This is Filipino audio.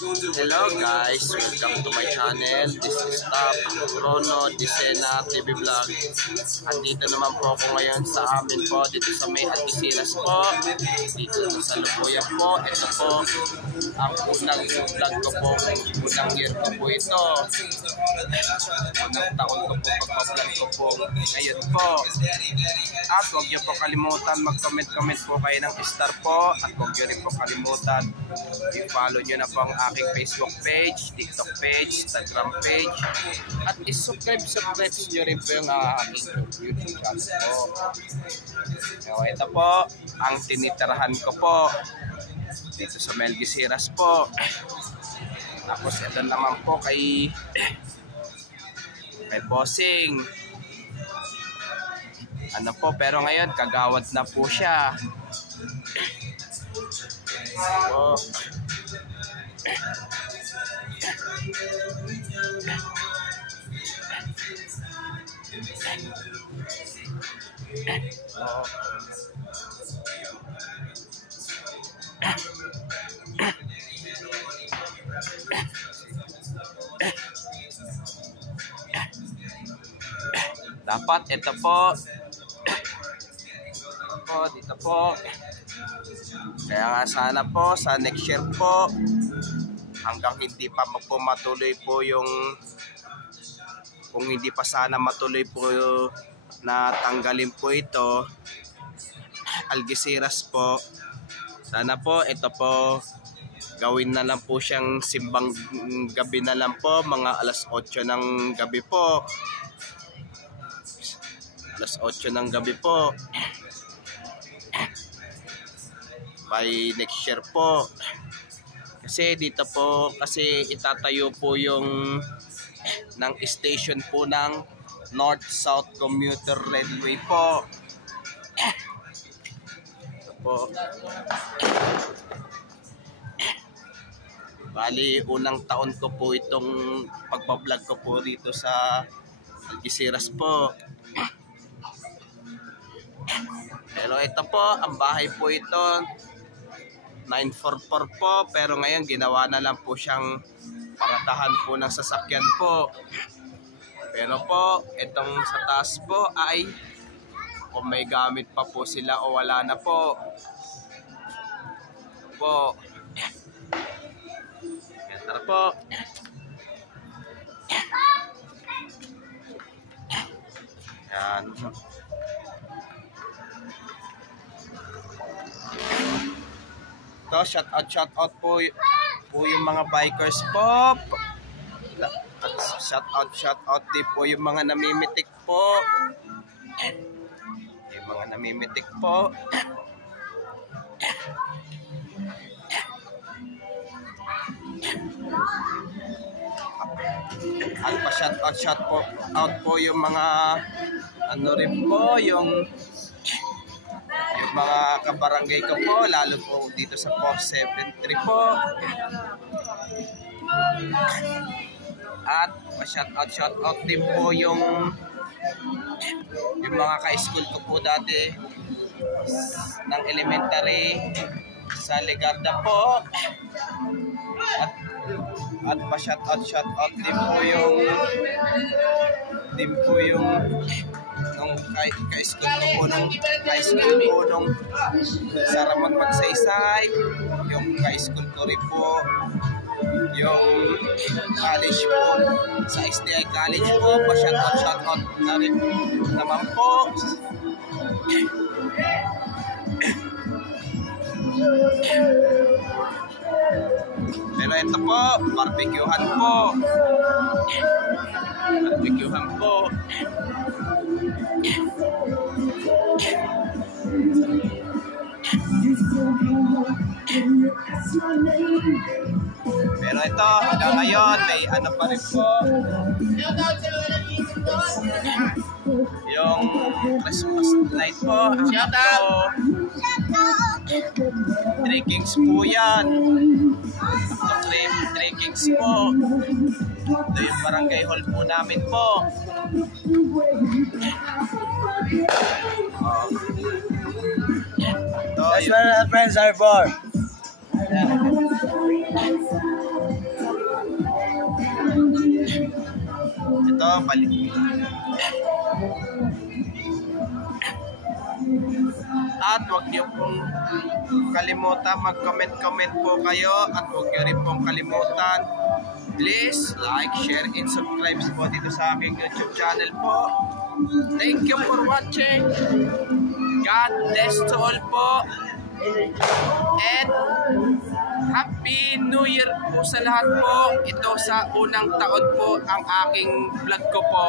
Hello guys, welcome to my channel. This is Top Rono Disena TV Vlog. Andito naman po ako ngayon sa amin po, dito sa may Algeciras po. Dito sa Lubuyan po. Ito po ang unang vlog ko po. Unang year ko po ito. Unang taon ko po pagpa-vlog ko po ngayon po. At huwag niyo po kalimutan mag-comment po kayo ng star po. At huwag niyo rin po kalimutan i-follow nyo na po ang aking Facebook page, TikTok page, Instagram page, at i-subscribe nyo rin po yung aking YouTube channel po. So, ito po ang tinitirahan ko po dito sa Algeciras po. Tapos ito naman po kay Bossing. Ano po, pero ngayon kagawad na po siya. So, dapat ito po dito po. Kaya nga sana po sa next year po, hanggang hindi pa po matuloy po yung, kung hindi pa sana matuloy po na tanggalin po ito Algeciras po, sana po ito po gawin na lang po siyang simbang gabi na lang po, mga alas 8 ng gabi po, alas 8 ng gabi po by next year po. Kasi dito po, kasi itatayo po yung ng station po ng North-South Commuter Railway po. Ito po. Bali, unang taon ko po itong pagbablog ko po dito sa Algeciras po. Pero ito po, ang bahay po ito 944 po, pero ngayon ginawa na lang po siyang paradahan po ng sasakyan po. Pero po, itong sa taas po ay kung may gamit pa po sila o wala na po. Po. Tara po. Yan. To, shout out po yung mga bikers po. Shout out din po yung mga namimitik po. Yung mga namimitik po. At pa shout out po yung mga ano rin po, yung mga kabarangay ko po, lalo po dito sa 473 po. At shout out din po yung mga ka-school ko po dati ng elementary sa Legarda po. At pa-shout out din po yung nung ka-school ko po nung sa Ramon Magsaysay, yung ka-school ko rin po, yung college po sa SDI College po, pa-shout out na rin naman po. Pero ito po, barbecuehan po. Pero ito, hanggang ngayon may ano pa rin po, yung Christmas night po. Shout out! 3 Kings po yan. 3 Kings po. Ito yung barangay hall po namin po. That's where our friends are for. ito, balik. At huwag niyo pong kalimutan mag-comment po kayo at huwag niyo rin pong kalimutan please like, share, and subscribe po dito sa aking YouTube channel po. Thank you for watching. God bless to all po. And Happy New Year po sa lahat po. Ito sa unang taon po ang aking vlog ko po.